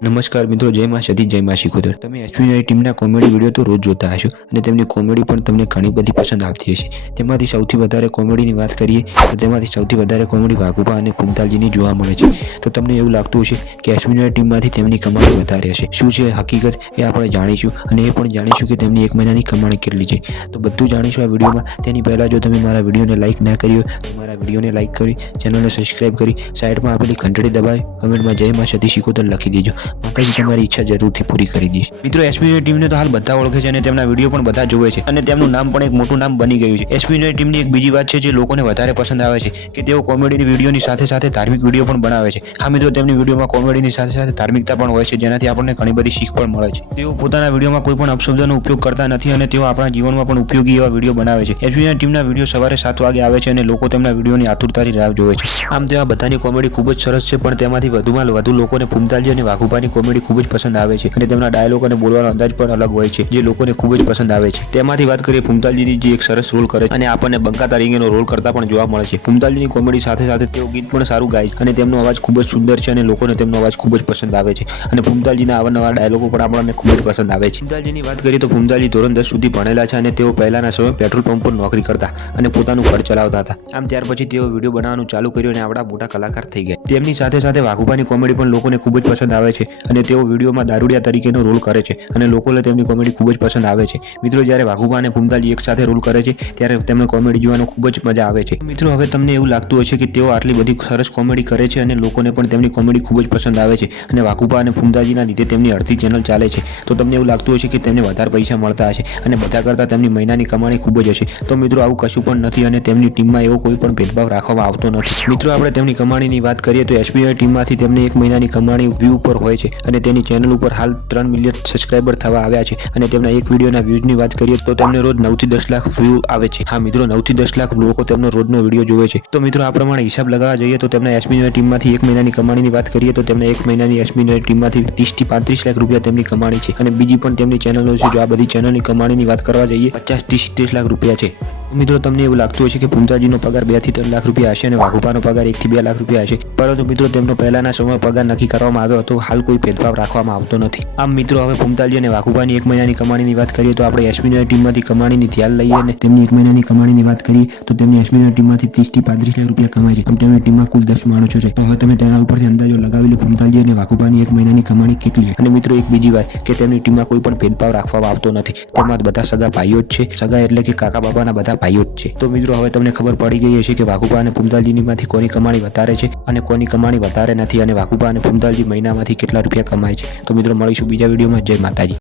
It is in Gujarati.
નમસ્કાર મિત્રો, જય માં સતી, જય માં શિકોતર। તમે એસપીની ટીમના કોમેડી વિડીયો તો રોજ જોતા હશો અને તેમની કોમેડી પણ તમને ઘણી બધી પસંદ આવતી હશે। તેમાંથી સૌથી વધારે કોમેડીની વાત કરીએ તો તેમાંથી સૌથી વધારે કોમેડી વાઘુબા અને પુમતાલજીની જોવા મળે છે। તો તમને એવું લાગતું હશે કે એસપીની ટીમમાંથી તેમની કમાણી વધારે હશે। શું છે હકીકત એ આપણે જાણીશું અને એ પણ જાણીશું કે તેમની એક મહિનાની કમાણી કેટલી છે। તો બધું જાણીશું આ વિડીયોમાં। તેની પહેલાં જો તમે મારા વિડીયોને લાઇક ના કરી હોય તો મારા વિડીયોને લાઇક કરી, ચેનલને સબસ્ક્રાઇબ કરી, સાઈડમાં આપેલી ઘંટડી દબાવી, કમેન્ટમાં જય માં સતી શિકોતર લખી દેજો। માતાજી તમારી ઈચ્છા જરૂરથી પૂરી કરી દઈશ। મિત્રો, એસપીની ટીમને તો હાલ બધા ઓળખે છે અને તેમના વિડીયો પણ બધા જોવે છે અને તેમનું નામ પણ એક મોટું નામ બની ગયું છે। એસપીની ટીમની એક બીજી વાત છે જે લોકોને વધારે પસંદ આવે છે કે તેઓ કોમેડીની વિડીયોની સાથે સાથે ધાર્મિક વિડીયો પણ બનાવે છે। હા મિત્રો, તેમની વિડીયોમાં કોમેડીની સાથે સાથે ધાર્મિકતા પણ હોય છે, જેનાથી આપણને ઘણી બધી શીખ પણ મળે છે। તેઓ પોતાના વિડીયોમાં કોઈ પણ અપશબ્દનો ઉપયોગ કરતા નથી અને તેઓ આપણા જીવનમાં પણ ઉપયોગી એવા વિડીયો બનાવે છે। એસપીની ટીમના વિડીયો સવારે 7 વાગે આવે છે અને લોકો તેમના વિડીયોની આતુરતાથી રાહ જોવે છે। આમ તેવા બધાની કોમેડી ખૂબ જ સરસ છે, પણ તેમાંથી વધુમાં વધુ લોકોને પુમતાલજી અને વાઘુબાની કોમેડી ખૂબ જ પસંદ આવે છે અને તેમના ડાયલોગ અને બોલવાનો અંદાજ પણ અલગ હોય છે, જે લોકોને ખૂબ જ પસંદ આવે છે। તેમાંથી વાત કરીએ પુમતાલજીની, જે એક સરસ રોલ કરે છે અને આપણને બંકા તરીકેનો રોલ કરતા પણ જોવા મળે છે। પુમતાલજીની કોમેડી સાથે સાથે તેઓ ગીત પણ સારું ગાય છે અને તેમનો અવાજ ખૂબ જ સુંદર છે અને લોકોને તેમનો અવાજ ખૂબ જ પસંદ આવે છે અને પુમતાલજીના અવારનવાર ડાયલોગો પણ આપણને ખૂબ જ પસંદ આવે છે। પુમતાલજીની વાત કરીએ તો પુમતાલજી ધોરણ 10 સુધી ભણેલા છે અને તેઓ પહેલાના સમયે પેટ્રોલ પંપ પર નોકરી કરતા અને પોતાનું ઘર ચલાવતા હતા। આમ ત્યાર પછી તેઓ વિડીયો બનાવવાનું ચાલુ કર્યું અને આપણા મોટા કલાકાર થઈ ગયા। તેમની સાથે સાથે વાઘુબાની કોમેડી પણ લોકોને ખૂબ જ પસંદ આવે છે અને તેઓ વિડીયોમાં દારૂડિયા તરીકેનો રોલ કરે છે અને લોકોને તેમની કોમેડી ખૂબ જ પસંદ આવે છે। મિત્રો, જ્યારે વાઘુબા અને પુમતાલજી એક સાથે રોલ કરે છે ત્યારે તેમને કોમેડી જોવાનો ખૂબ જ મજા આવે છે। મિત્રો, હવે તમને એવું લાગતું હશે કે તેઓ આટલી બધી સરસ કોમેડી કરે છે અને લોકોને પણ તેમની કોમેડી ખૂબ જ પસંદ આવે છે અને વાઘુબા અને પુમતાલજીના લીધે તેમની અડધી ચેનલ ચાલે છે, તો તમને એવું લાગતું હશે કે તેમને વધારે પૈસા મળતા હશે અને બધા કરતાં તેમની મહિનાની કમાણી ખૂબ જ હશે। તો મિત્રો, આવું કશું પણ નથી અને તેમની ટીમમાં એવો કોઈ પણ ભેદભાવ રાખવામાં આવતો નથી। મિત્રો, આપણે તેમની કમાણીની વાત કરીએ તો એસપીઆઈ ટીમમાંથી તેમને એક મહિનાની કમાણી વ્યૂ પર હોય છે અને તેની ચેનલ ઉપર હાલ 3 મિલિયન સબસ્ક્રાઇબર થવા આવ્યા છે અને તેમના એક વિડીયોના વ્યૂઝની વાત કરીએ તો તેમને રોજ 9 થી 10 લાખ વ્યૂ આવે છે। હા મિત્રો, 9 થી 10 લાખ લોકો તેમનો રોજનો વિડીયો જોવે છે। તો મિત્રો, આ પ્રમાણે હિસાબ લગાવવા જઈએ તો તેમના એસપીની ટીમમાંથી એક મહિનાની કમાણીની વાત કરીએ તો તેમને એક મહિનાની એસપીની ટીમમાંથી 30 થી 35 લાખ રૂપિયા તેમની કમાણી છે અને બીજી પણ તેમની ચેનલો છે। જો આ બધી ચેનલની કમાણીની વાત કરવા જઈએ 50 થી 70 લાખ રૂપિયા છે। મિત્રો, તમને એવું લાગતું હશે કે પુમતાલજીનો પગાર 2 થી 3 લાખ રૂપિયા હશે અને વાઘુબાનો પગાર 1 થી 2 લાખ રૂપિયા હશે, પરંતુ મિત્રો, તેમનો પહેલાના સમયમાં પગાર નક્કી કરવામાં આવ્યો હતો। હાલ કોઈ ભેદભાવ રાખવામાં આવતો નથી। આમ મિત્રો, હવે પુમતાલજી અને વાઘુબાની એક મહિનાની કમાણીની વાત કરીએ તો આપણે એસપીની ટીમમાંથી કમાણીની ધ્યાન લઈએ અને તેમની એક મહિનાની કમાણીની વાત કરીએ તો તેમની એસપીની ટીમમાંથી 30 થી 35 લાખ રૂપિયા કમાય છે। આમ તેમની ટીમમાં કુલ 10 માણસો છે। તો હવે તમે તેના ઉપરથી અંદાજો લગાવી લો પુમતાલજી અને વાઘુબાની એક મહિનાની કમાણી કેટલી છે। અને મિત્રો, એક બીજી વાત કે તેમની ટીમમાં કોઈ પણ ભેદભાવ રાખવામાં આવતો નથી। તેમાં બધા સગા ભાઈઓ જ છે। સગા એટલે કે કાકા બાબાના બધા ભાઈઓ જ છે। તો મિત્રો, હવે તમને ખબર પડી ગઈ હશે કે વાઘુબા અને પુમતાલજીમાંથી કોની કમાણી વધારે છે અને કોની કમાણી વધારે નથી અને વાઘુબા અને પુમતાલજી મહિનામાંથી કેટલા રૂપિયા કમાય છે। તો મિત્રો, મળીશું બીજા વિડીયોમાં। જય માતાજી।